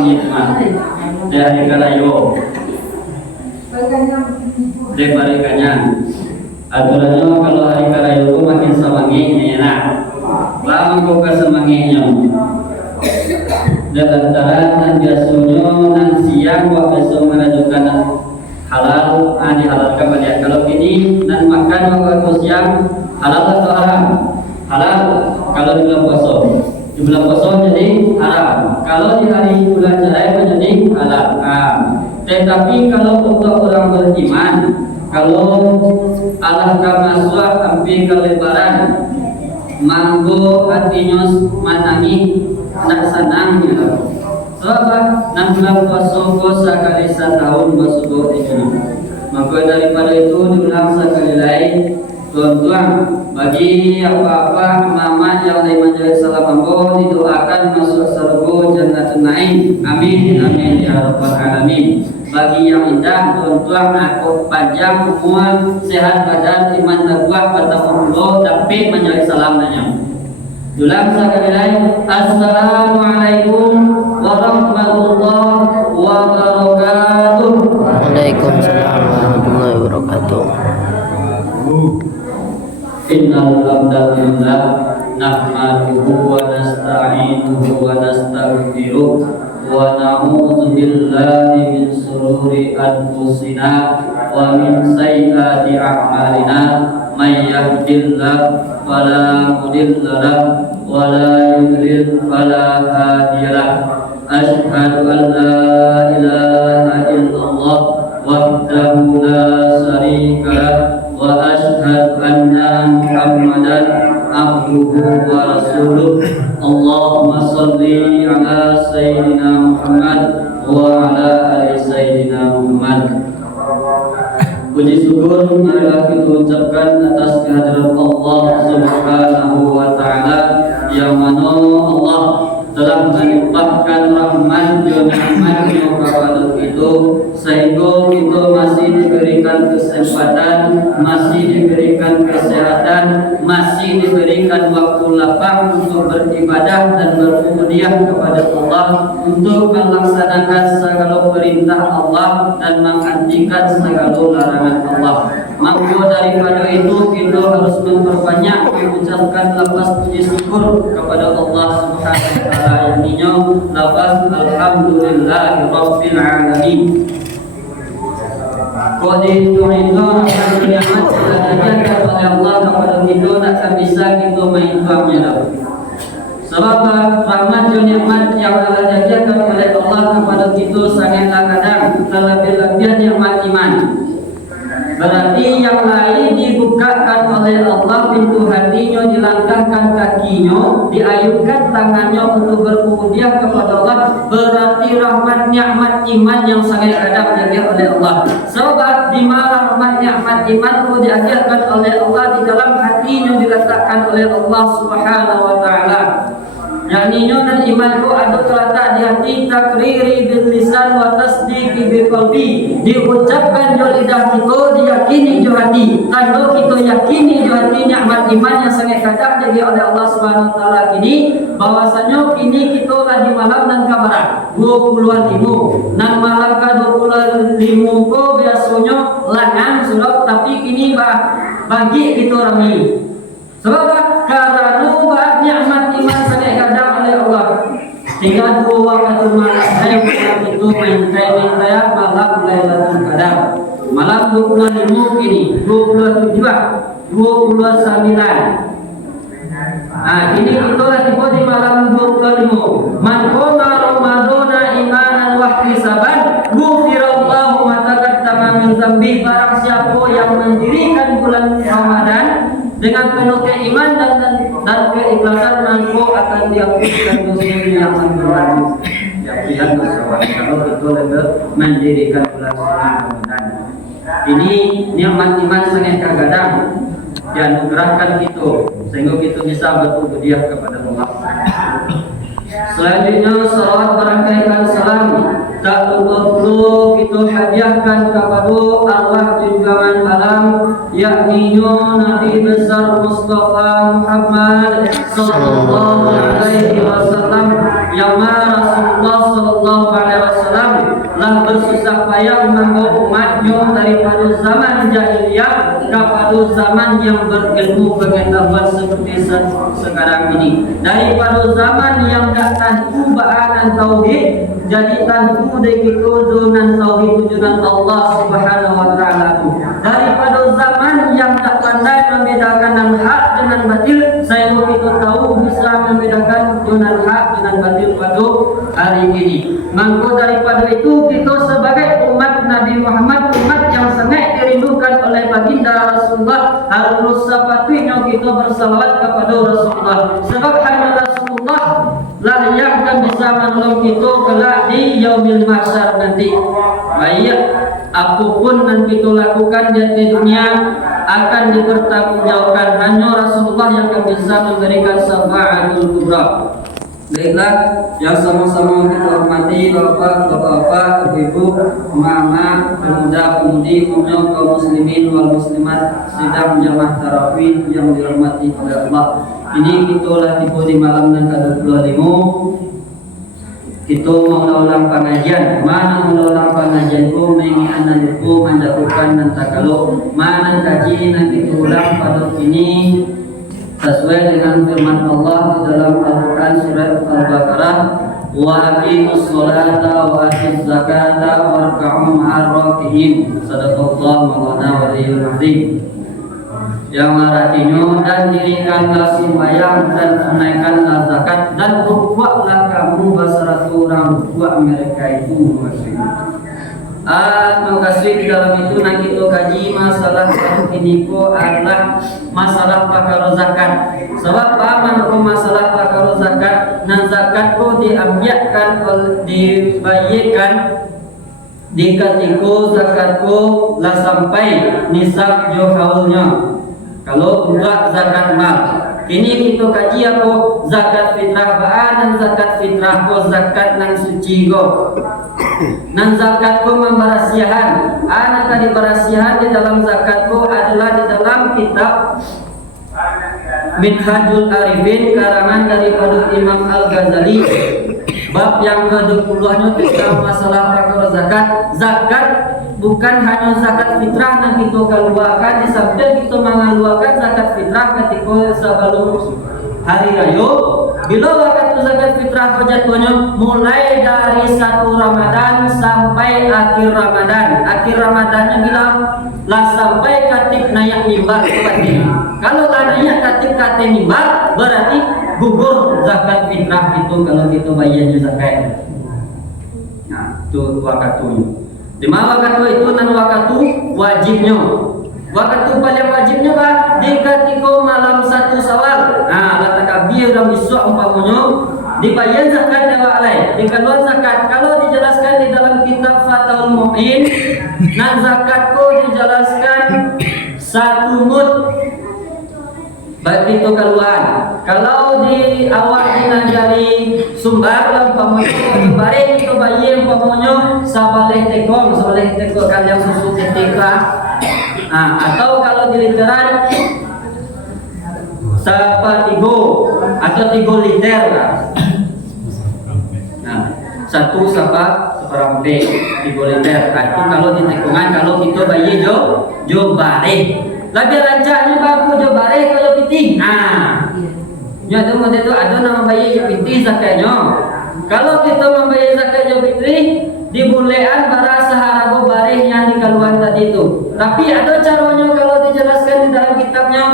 samangit mah dari kalayo dari kanyang. Aturannya kalau hari kalayo itu makin samangit enak. Lama kau ke samangitnya. Dan lantaran biasanya nan siang waktu mengajukan halal dihalalkan pada kalau ini nan makan waktu siang halal atau haram? Halal kalau di bulan puasa. Di bulan puasa jadi haram. Kalau di hari bulan Jarai menjadi halal. Tetapi kalau untuk orang beriman, kalau Allah kamaswa hampir kelebaran, manggo hatinya manangi nak senang ya. Sebab 6 bulan puasa sekali setahun bersubuh itu. Maka daripada itu diulang sekali lain, tuan-tuan, bagi apa-apa mama yang lain majelis salam manggo didoakan masuk surga Jannatun Naim. Amin amin ya rabbal alamin. Bagi yang indah tuan-tuan aku panjang umur, sehat badan, iman taqwa, patah dapat majelis salam nanya. Ulang sekali lagi. Assalamualaikum warahmatullahi wabarakatuh. Waalaikumsalam warahmatullahi wabarakatuh. Innal hamdalillah nahmaduhu wa nasta'inuhu wa nastaghfiruh wa na'udzu billahi min shururi anfusina wa min sayyiati a'malina. May yahdihillahu fala mudilla lahu wa la yudlil fala hadiya lahu. Asyhadu an la ilaha illallah wahdahu la syarika lahu wa asyhadu anna Muhammadan abduhu wa rasuluh. Allahumma shalli ala sayyidina Muhammad wa ala ali sayyidina Muhammad. Puji syukur marilah kita ucapkan atas kehadiran Allah Subhanahu wa taala yang mana Allah telah melimpahkan rahmat dan nikmat-Nya kepada kita sehingga kita masih diberikan kesempatan, masih diberikan kesehatan, masih diberikan waktu lapang untuk beribadah dan berubudiah kepada Allah, untuk melaksanakan segala perintah Allah dan menghentikan segala larangan Allah. Maka daripada itu kita harus memperbanyak mengucapkan lafaz puji syukur kepada Allah Subhanahu wa taala, yakni lafaz alhamdulillahi rabbil alamin. Qaditu itu akan nikmat dan oleh Allah kepada kita tak bisa kita mainkannya. Sebab rahmat dan nikmat yang Allah janjikan oleh Allah kepada kita sangatlah kadang terlebih-lebih nikmat iman. Berarti yang lain dibukakan oleh Allah pintu hatinya, dilangkahkan kakinya, diayunkan tangannya untuk berubudiah kepada Allah. Berarti rahmat nikmat iman yang sangat kadang diajar oleh Allah. Sebab di mana rahmat nikmat iman itu diajarkan oleh Allah di dalam hatinya, diletakkan oleh Allah Subhanahu wa taala. yakni dan imanku ada terletak di hati, takriri bil lisan wa tasdiqi bil qalbi, diucapkan di lidah kita, diyakini di hati. Kalau kita yakini di hati nikmat iman yang sangat kadang jadi oleh Allah Subhanahu wa taala kini, bahwasanya kini kita lagi malam dan kabaran 25 nan malam ke 25 ko biasanya lanang sudah, tapi kini bagi kita rami. Sebab karena buat nikmat iman sangat kadang oleh Allah. Tinggal 2 waktu malam saya itu main saya malam Lailatul Qadar. Malam 25 kini, 27, 29. Nah, ini kita lagi di malam 25. Man qama Ramadana imanan wa ihtisaban, ghufirallahu ma taqaddama min dzambi. Barang siapa yang mendirikan bulan Ramadan dengan penuh keiman dan keikhlasan, maka akan dihapuskan dosa-dosa yang berlalu. Dihapuskan dosa kalau itu lebih mendirikan bulan Ramadan. Ini nikmat iman sangat kadang dianugerahkan kita sehingga kita bisa berubudiah kepada Allah. Selanjutnya salawat berkaitan salam tak perlu kita hadiahkan kepada arwah junjungan alam, yakni Nabi besar Mustafa Muhammad sallallahu alaihi wasallam, yang mana Rasulullah sallallahu lah bersusah payah membawa umatnya daripada zaman jahiliyah kepada zaman yang berilmu pengetahuan seperti sekarang ini, daripada zaman yang tak tahu ba'anan tauhid jadi tahu dekitu zunan tauhid tujuan Allah Subhanahu wa taala, daripada zaman yang tak pandai membedakan hak dengan batil saya begitu tahu bisa membedakan dengan hak dengan batil pada hari ini. Maka daripada itu kita sebagai umat Nabi Muhammad, umat yang sangat dirindukan oleh baginda Rasulullah, harus sepatutnya kita bersalawat kepada Rasulullah, sebab hanya Rasulullah lah yang akan bisa menolong kita kelak di yaumil mahsyar nanti. Baik, apapun yang kita lakukan di dunia akan dipertanggungjawabkan, hanya Rasulullah yang akan bisa memberikan syafaatul kubra. Baiklah, yang sama-sama kita hormati bapak-bapak, ibu, mama, pemuda-pemudi, kaum muslimin wal muslimat sidang jamaah tarawih yang dirahmati oleh Allah. Ini kita tiba di malam yang ke-25. Kita mengulang pengajian. Mana mengulang pengajian itu mengingatkan itu menjatuhkan dan takaluk. Mana kaji yang kita ulang pada ini sesuai dengan firman Allah di dalam Al-Quran surat Al-Baqarah, wa aqimus sholata wa atuz zakata warka'u ma'ar raki'in. Sadaqallahu maulana waliyul azim. Yang artinya dan dirikanlah sembahyang dan tunaikanlah zakat dan berbuatlah kamu basaratu orang buat mereka itu maksudnya. Kasih di dalam itu nanti kita kaji masalah ini ko adalah masalah pakar zakat. Sebab paman ko masalah pakar zakat, dan zakat ko diambilkan dibayarkan di ketika zakat ko lah sampai nisab johaulnya. Kalau enggak zakat mal, ini kita kaji apa zakat fitrah ba'an dan zakat fitrah ko zakat nang suci ko. Nan zakat ko membarasiahan, anak tadi barasiahan di dalam zakat ko adalah di dalam kitab Minhajul Arifin karangan daripada Imam Al-Ghazali. Bab yang ke-20-nya tentang masalah pakar zakat. Zakat bukan hanya zakat fitrah yang kita keluarkan, di samping kita mengeluarkan zakat fitrah ketika sebelum hari raya. Bila waktu zakat fitrah jatuhnya mulai dari 1 Ramadan sampai akhir Ramadan. Akhir Ramadannya bila lah sampai katib naik mimbar seperti ini. Kalau tak naik katib mimbar berarti gugur zakat fitrah itu kalau kita bayarnya zakat. Nah, itu waktunya. Di mana waktu itu dan waktu wajibnya. Waktu paling wajibnya bah di ketika malam 1 Syawal. Nah, la takbir dan besok umpamanya dibayar zakat dewa alai. Dikeluar zakat. Kalau dijelaskan di dalam kitab Fathul Mu'in, nan zakat ko dijelaskan 1 mud. Baik itu keluar. Kalau di awal dinajari sumbar umpamanya bareng itu bayar umpamanya sabaleh tekong kan yang susu ketika. Nah, atau kalau di literan sapatigo atau 3 liter lah. Nah, 1 seperempat 3 liter. Nah, itu kalau di tekungan, kalau kita bayar jo bareh. Lebih rancaknya bagus jo bareh kalau pitih. Nah, ya tu mode tu ada nama bayar jo pitih zakatnya. Kalau kita membayar zakat jo pitih di bulan bara seharago bareh yang dikeluarkan tadi itu. Tapi ada caranya kalau dijelaskan di dalam kitabnya.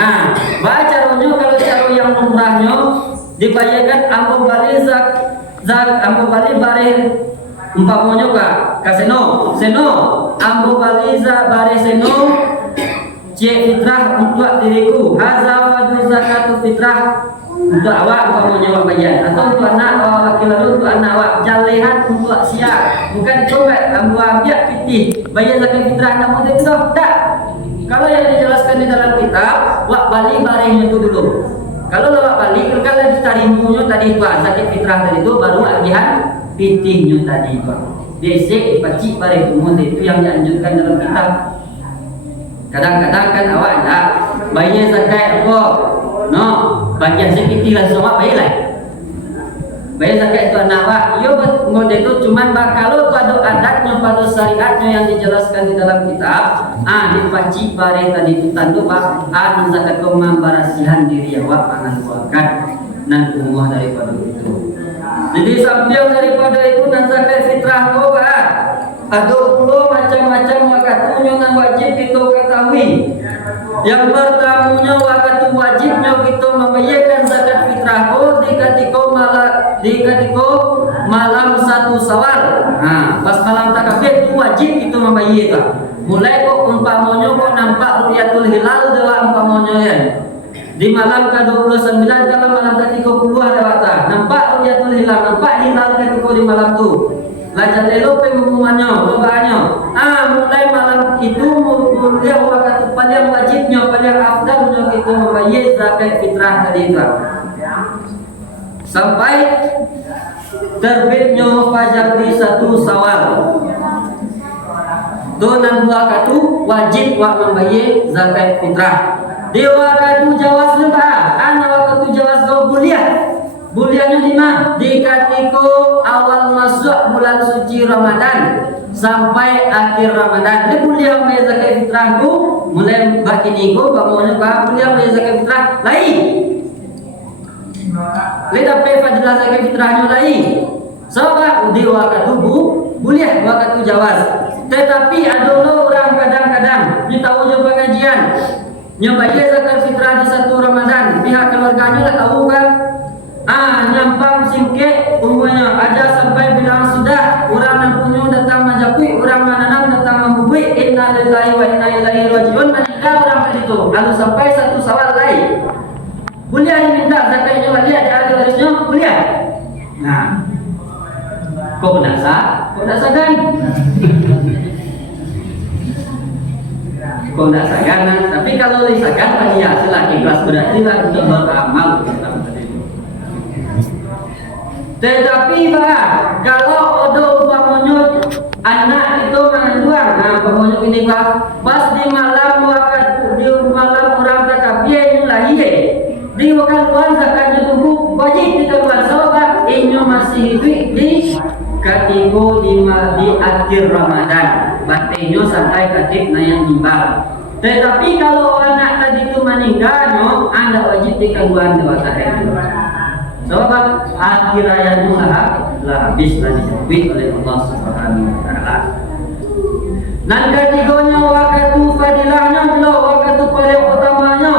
Nah, baca caranya kalau cara yang umrahnya dibayarkan ambo balik ambo balik bareh umpamanya ka seno ambo balik bareh seno cek fitrah untuk diriku haza wadu zakatu fitrah untuk awak umpamanya awak bayar, atau untuk anak laki lalu untuk anak awak jalehan untuk siap, bukan coba ambo ambil pitih bayar zakat fitrah namun itu tak. Kalau yang dijelaskan di dalam kitab wak balik barengnya itu dulu. Kalau lawak balik kalau ditarimunya tadi itu zakat fitrah tadi itu baru agihan pitihnya tadi itu. Besek dipacik bareng itu yang dianjurkan dalam kitab. Kadang-kadang kan awak tak bayar zakat apa? No, bagian seperti lah semua bayar lah. Bayar zakat itu anak wak. Iyo ngode itu cuman kalau pada adatnya, pada syariatnya yang dijelaskan di dalam kitab, dipacik bare tadi itu tandu pak, zakat itu membarasihan diri awak pangan wakat nan umah daripada itu. Jadi sambil daripada itu nan zakat fitrah kau pak, ada puluh macam-macam wakatunya nan wajib kita ketahui. Yang pertamanya waktu wajibnya kita membayarkan zakat fitrah kau di ketika malam 1 Syawal. Pas malam takbir itu wajib kita membayar. Mulai kok umpamanya kok nampak ru'yatul hilal dewa umpamanya ya. Di malam ke-29 kalau malam ke-30 ada wata. Nampak ru'yatul hilal, nampak hilal ketika di malam tu. Lajar elo pengumumannya, doanya. Mulai malam itu mulai waktu paling wajibnya, paling afdalnya kita membayar zakat fitrah tadi itu. Sampai terbitnya fajar di 1 Syawal. Donan waktu wajib membayar zakat fitrah. Di waktu jawas lebah, waktu jawas kau buliah. Buliahnya di mana? Di ketika awal masuk bulan suci Ramadan sampai akhir Ramadan. Ini buliah membayar zakat fitrahku mulai bakiniku bangunnya pak buliah membayar zakat fitrah lain. Lihat apa fadilah zakat fitrahnya lain. Sebab di waktu buliah waktu jawas. Tetapi ada orang kadang-kadang dia tahu je pengajian nyobayar zakat fitrah di 1 Ramadan, pihak keluarganya lah tahu kan. Nyampang simke umumnya aja sampai bilang sudah orang yang punya datang majapui, orang menanam datang membubui, inna lillahi wa inna ilaihi rajiun, meninggal orang tadi itu. Lalu sampai 1 Syawal lain. Boleh diminta zakatnya wali ada ahli warisnya, boleh. Kok nak sagan? Kok nak sagan? Tapi kalau disagan ya silah ikhlas berarti lah untuk beramal. Tetapi pak, kalau ada umpamanya anak itu mengandung, umpamanya ini pak, pas di malam orang takabir yang lahir, di waktu zakatnya tubuh wajib dikeluarkan sebab ini masih hidup di ketika di akhir Ramadan, batinyo sampai ketik nayang nimbal. Tetapi kalau anak tadi itu meninggalnya, anda wajib dikeluarkan di waktu itu. Sebab akhir hayatmu lah habis lah dijawab oleh Allah Subhanahu wa taala. Dan ketiganya waktu fadilahnya bila waktu paling utamanya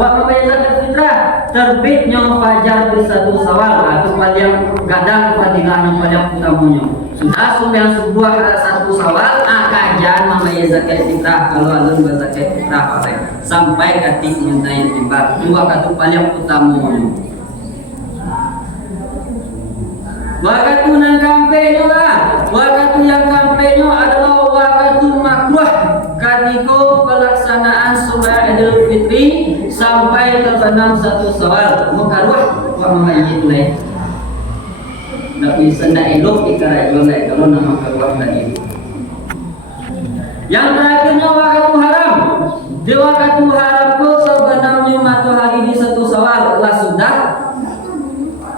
waktu bayar zakat fitrah terbitnya fajar di 1 Syawal atau paling gadang fadilahnya paling utamanya. Sudah sembahyang subuh 1 Syawal kajian membayar zakat fitrah kalau alun berzakat fitrah sampai ketik mengenai timbal dua waktu paling utamanya. Waktu yang kampenya lah, waktu yang kampenya adalah waktu makruh ketika pelaksanaan sholat Idul Fitri sampai terbenam 1 Syawal. Makruh wa membayar lain. Tak bisa nak elok ikrar jual kalau nama makruh tadi. Yang terakhirnya waktu haram. Di waktu haram ko sebenarnya matahari di 1 Syawal lah sudah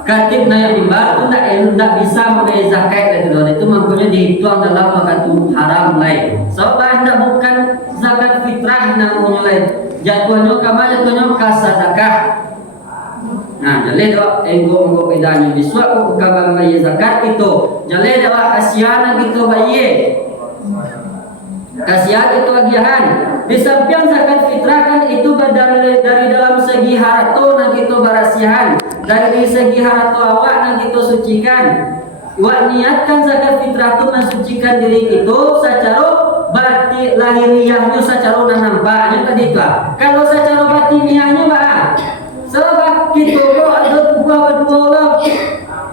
katib naik mimbar itu tidak bisa membayar zakat itu makanya dihitung dalam waktu haram lain. Sebab anda bukan zakat fitrah namanya lain. Jatuhnya kasadakah. Jadi dok engkau bedanya biswa ko kabar bayar zakat itu. Jadi dok kasihan gitu bayar. Kasihan itu agihan. Di samping zakat fitrah kan itu dari dalam segi harto nang itu barasihan. Dari segi harto awak nang itu sucikan. Wak niatkan zakat fitrah itu mensucikan diri itu secara batin lahiriahnya secara nampaknya tadi itu. Kalau secara batiniahnya pak, sebab kita kok ada dua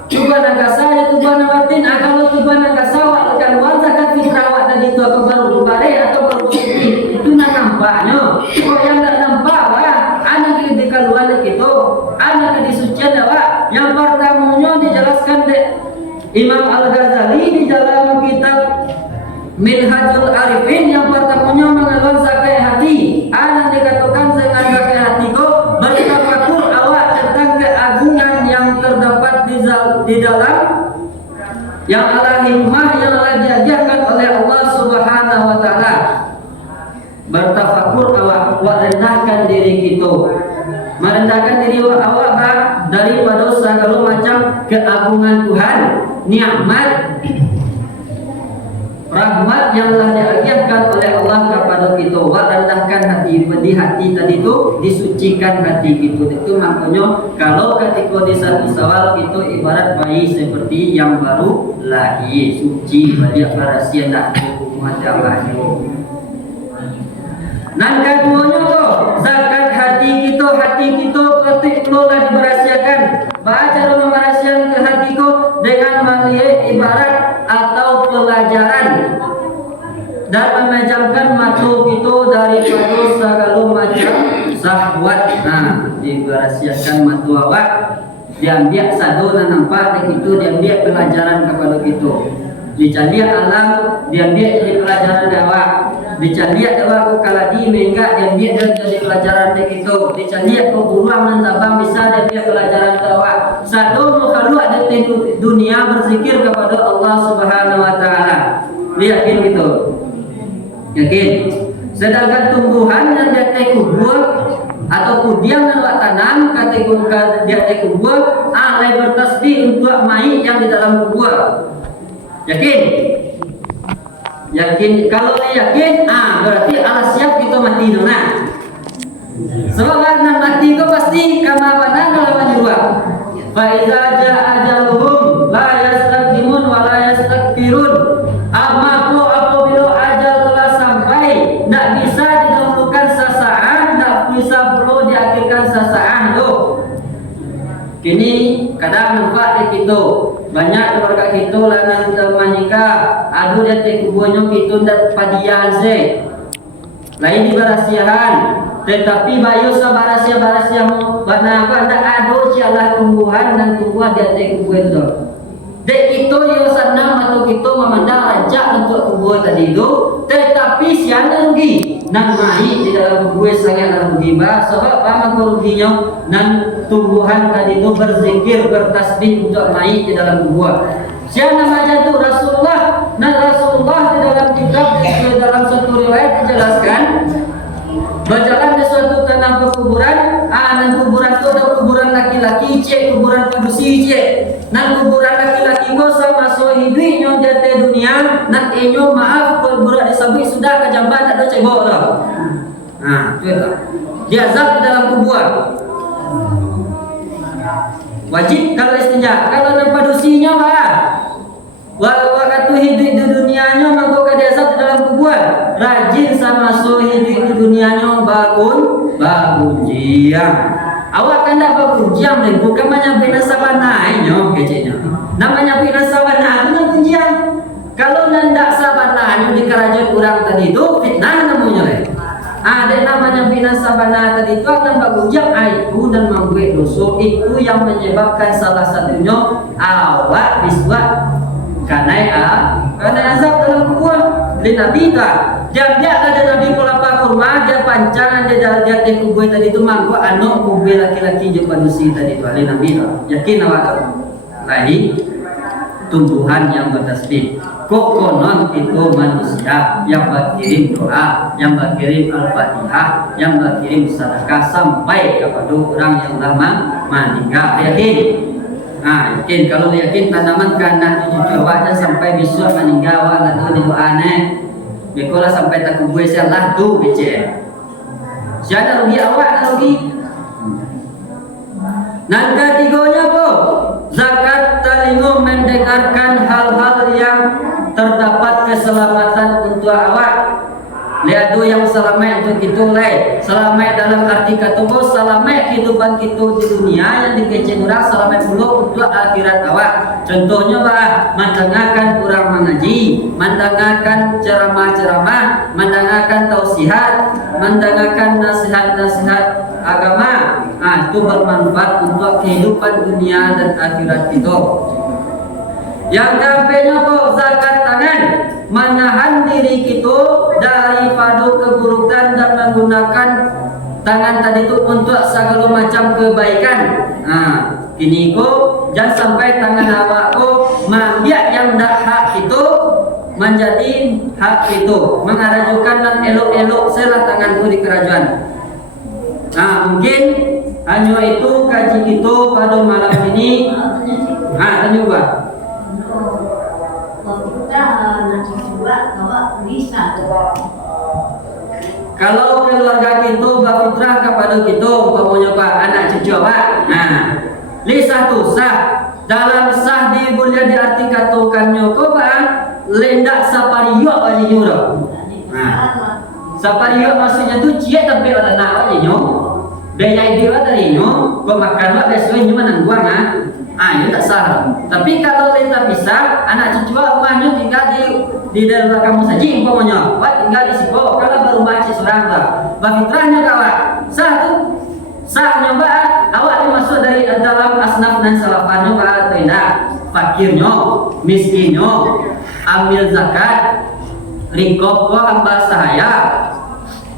tuba nagasa ya tuba nabatin. Kalau tuba nagasa wak akan wak zakat fitrah wak tadi itu atau baru bare atau baru suci itu nampaknya. Kok yang tak nampak wak, anak di keluar gitu, anak di sucian wak. Yang pertamanya dijelaskan Imam Al-Ghazali di dalam kitab Minhajul Arifin yang pertamanya mengenal zakat hati. Anak dikatakan dengan zakat hati kok bertafakur awak tentang keagungan yang terdapat di yang ala hikmah yang telah diajarkan oleh Allah Subhanahu wa taala. Bertafakur awak rendahkan diri kita, merendahkan diri awak daripada segala macam keagungan Tuhan, nikmat, rahmat yang telah diajarkan oleh Allah kepada kita. Wa rendahkan hati, di hati tadi itu disucikan hati kita. Itu maknanya kalau ketika disawal itu ibarat bayi seperti yang baru lahir, suci, banyak rahasia nak hukuman Allah. Nan keduanya tu zakat hati kita perlulah diberahasiakan. Cara memerahasiakan hati kita dengan melihat ibarat atau pelajaran dan memejamkan mata kita daripada segala macam syahwat. Diberahasiakan mata awak, diambil sadu dan nampak dan itu diambil pelajaran kepada kita. Dicari alam, diambil dari pelajaran awak. Dicari awak kalau di mega diambil dari pelajaran kita. Dicari buruang dan tabang bisa diambil pelajaran awak. Satu kalau ada di dunia berzikir kepada Allah Subhanahu wa taala. Yakin gitu. Yakin. Sedangkan tumbuhan yang dia kubur atau kudiang yang awak tanam kategori dia kubur, alai bertasbih untuk mayit yang di dalam kubur. Yakin? Yakin? Kalau yakin, berarti alas siap kita mati dona. Sebab nak mati kau pasti kama pada lawan jiwa. Fa iza jaa ajaluhum la yastaqimun wa la yastakbirun. Apabila ajal telah sampai, tak bisa didahulukan sesaat, tak bisa perlu diakhirkan sesaat tu. Kini kadang nampak di kita banyak keluarga kita lanang menikah, aduh dia kubunya kita tak padian se. Lain di barasiahan, tetapi bayu sabarasia mu bana apa tak ada cialah tumbuhan dan tumbuhan dia kubuan tu. Dek itu yo senang atau kita memandang ajak untuk kubuan tadi itu, tetapi siapa rugi? Nak mai di dalam kubuan sangat rugi bah. Sebab apa ruginya? Nan tumbuhan tadi itu berzikir bertasbih untuk mai di dalam kubuan. Siapa namanya tu Rasulullah? Rasulullah di dalam kitab di dalam satu riwayat dijelaskan berjalan di suatu tanah perkuburan, dan kuburan itu ada kuburan laki-laki, kuburan padusi, kuburan laki-laki ko sama so hidupnya di dunia, enyo maaf kuburan disabui sudah kejamban tak ada cebok dah. Itu diazab di dalam kuburan. Wajib kalau istinja, kalau nan padusinya waktu hidup di dunianya maka diazab di dalam kuburan. Rajin sama so hidup di dunianya bangun jiang. Awak kan tak bangun jiang dan bukan menyampai nasabana kecilnya. Namanya pinasabana itu bangun jiang. Kalau nandak sabana di kerajaan orang tadi itu fitnah namanya. Ada namanya pinasabana tadi itu akan bangun jiang itu dan membuat dosa itu yang menyebabkan salah satunya awak biswa karena azab dalam kubur. Di Nabi tak dia ada Nabi pola kurma dia pancangan dia kubur tadi itu mangko anak kubur laki-laki je manusia tadi itu ali Nabi tak yakin awak lain tumbuhan yang bertasbih kok konon itu manusia yang berkirim doa, yang berkirim al-fatihah, yang berkirim sedekah sampai kepada orang yang lama meninggal. Yakin? Yakin. Kalau yakin tanaman karena cucu awaknya sampai besok meninggal awak atau di aneh. Bekola sampai tak kubur salah tu becek. Siapa rugi awak tak rugi? Nan ketiganya apa? Zakat telinga mendengarkan hal-hal yang terdapat keselamatan untuk awak. Lihat tu yang selamat untuk kita selamat dalam arti kata bos selamat kehidupan kita di dunia yang dikecil orang selamat pula untuk akhirat awak. Contohnya mendengarkan orang mengaji, mendengarkan ceramah-ceramah, mendengarkan tausihat, mendengarkan nasihat-nasihat agama. Itu bermanfaat untuk kehidupan dunia dan akhirat kita. Yang keempatnya zakat tangan, menahan diri kita daripada keburukan dan menggunakan tangan tadi itu untuk segala macam kebaikan. Kini ko jangan sampai tangan awakku mambiak yang dak hak itu menjadi hak itu, mengarajukan dan elok-elok selah tanganku di kerajaan. Nah, mungkin hanya itu kaji kita pada malam ini. Tanya juga. Kalau keluarga kita berfitrah kepada kita, umpamanya Pak anak cucu Pak. Nah, lisah tu sah dalam sah di boleh diartikatukannya ko Pak lendak sapariyo aja nyuruh. Nah, sapariyo maksudnya tu cie tapi ada nak aja nyo. Daya dia dari nyo, ko makan lah besok nyo menangguang itu tak sah. Tapi kalau lenta pisah, anak cucu rumahnya tinggal di dalam kamu saja umpamanya. Wah tinggal di situ. Kalau baru baca seorang tak, bafitrahnya kawan. Sah tu, sahnya mbak. Awak ni masuk dari dalam asnaf dan salafannya mbak atau tidak? Fakirnya, miskinnya, ambil zakat, rikop ko hamba sahaya.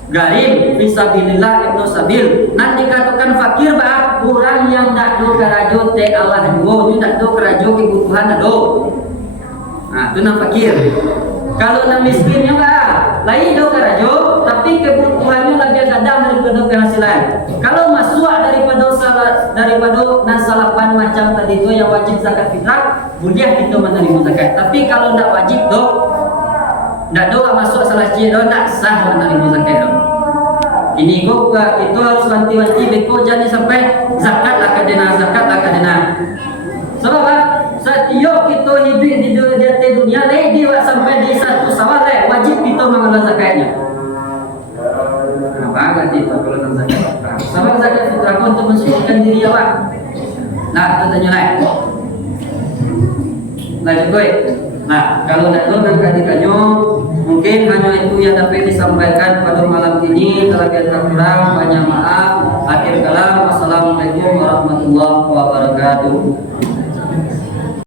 Garib fisabilillah ibnu sabil. Nanti katakan fakir bah orang yang tak do kerajo te Allah juo, tidak do kerajo kebutuhan do. Nah, itu nama fakir. Kalau nama miskinnya bah lain do kerajo, tapi kebutuhannya lebih sedang daripada penghasilan. Kalau masuk daripada nasalapan macam tadi itu yang wajib zakat fitrah, boleh kita menerima zakat. Tapi kalau tidak wajib do ndak doa masuk salah ciro tak sah menerima zakat. Ini kok itu harus wanti-wanti beko jangan sampai zakat lah kadena. Sebab setiap kita hidup di dunia lagi dia sampai di satu sawal wajib kita mengelola zakatnya. Apa itu kalau zakat fitrah? Sebab zakat fitrah untuk mensucikan diri awak. Nah, itu tanya lain. Lanjut gue. Nah, kalau tidak tahu dan kadikannya mungkin hanya itu yang dapat disampaikan pada malam ini. Terlebih kurang banyak maaf. Akhir kalam, wassalamualaikum warahmatullahi wabarakatuh.